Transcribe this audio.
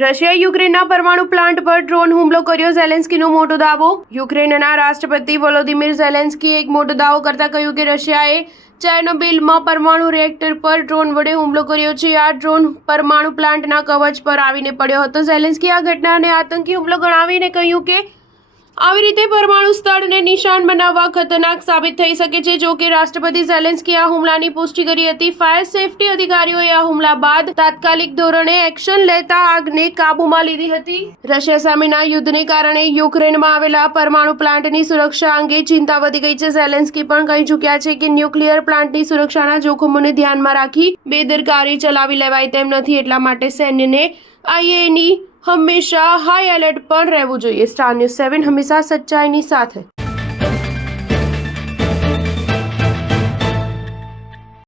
રશિયાએ યુક્રેનના પરમાણુ પ્લાન્ટ પર ડ્રોન હુમલો કર્યો, ઝેલેન્સ્કીનો મોટો દાવો। યુક્રેનના રાષ્ટ્રપતિ વોલોદિમીર ઝેલેન્સ્કીએ એક મોટો દાવો કરતા કહ્યું કે રશિયાએ ચેર્નોબિલમાં પરમાણુ રિએક્ટર પર ડ્રોન વડે હુમલો કર્યો છે। આ ડ્રોન પરમાણુ પ્લાન્ટના કવચ પર આવીને પડ્યો હતો। ઝેલેન્સ્કીએ આ ઘટનાને આતંકી હુમલો ગણાવીને કહ્યું કે આવી રીતે પરમાણુ સ્થળને નિશાન બનાવવા ખતરનાક સાબિત થઈ શકે છે। જો કે રાષ્ટ્રપતિ ઝેલેન્સ્કીએ આ હુમલાની પુષ્ટિ કરી હતી। ફાયર સેફટી અધિકારીઓએ આ હુમલા બાદ તાત્કાલિક ધોરણે એક્શન લેતા આગને કાબૂમાં લીધી હતી। રશિયા સામેના યુદ્ધને કારણે યુક્રેનમાં આવેલા પરમાણુ પ્લાન્ટની સુરક્ષા અંગે ચિંતા વધી ગઈ છે। ઝેલેન્સ્કી પણ કહી ચૂક્યા છે કે ન્યુક્લિયર પ્લાન્ટની સુરક્ષાના જોખમોને ધ્યાનમાં રાખી બેદરકારી ચલાવી લેવાય તેમ નથી। એટલા માટે સૈન્યને આઈએની હંમેશા હાઈ એલર્ટ પર રહેવું જોઈએ। સ્ટાર ન્યૂઝ 7 હંમેશા સચ્ચાઈની સાથે।